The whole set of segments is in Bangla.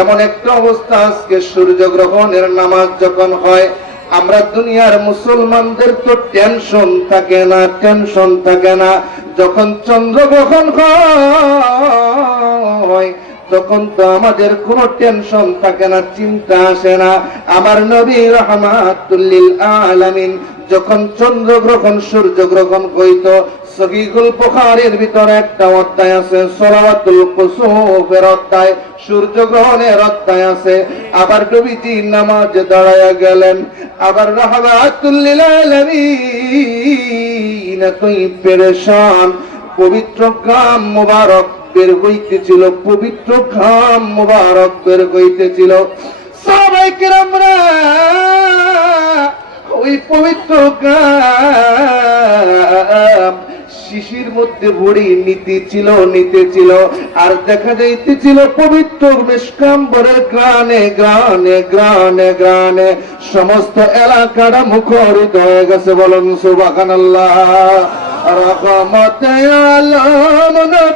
এমন একটা অবস্থা, আজকে সূর্যগ্রহণের নামাজ যখন হয়, আমরা দুনিয়ার মুসলমানদের তো টেনশন থাকে না, টেনশন থাকে না। যখন চন্দ্রগ্রহণ হয় তখন তো আমাদের কোনো টেনশন থাকে না, চিন্তা আসে না। আমার নবী রহমাতুল্লিল আলামিন যখন চন্দ্রগ্রহণ, সূর্যগ্রহণ হইত সহিহুল বুখারীর ভিতরে একটা অধ্যায় আছে কুসুফের অধ্যায়, সূর্যগ্রহণের অধ্যায় আছে। আবার নবীজি নামাজে দাঁড়ায়া গেলেন, আবার রহমাতুল্লিল আলামিন তুই পেরেশান, পবিত্র গ্রাম মুবারক বের হইতেছিল, পবিত্র ঘাম মুবারক বের হইতেছিল সবাই কিরমরা ওই পবিত্র গ্রাম শিশির মধ্যে ভরি নিতেছিল নিতেছিল, আর দেখা যাইতেছিল পবিত্র মেশকাম্বরের গ্রানে গ্রানে গ্রানে গ্রানে সমস্ত এলাকাটা মুখরিত হয়ে গেছে, বলুন সুবাহানাল্লাহ। রহমতে আলম নবী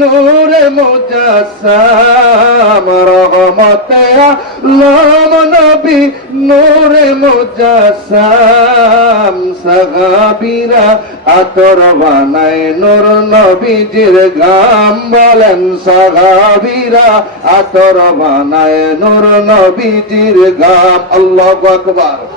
নূরে মুজাসসাম, রহমতে আলম নবী নূরে মুজাসসাম, সাহাবীরা আতর বানায় নূর নবীজির গাম বলেন, সাহাবীরা আতর বানায় নূর নবীজির গাম, আল্লাহু আকবার।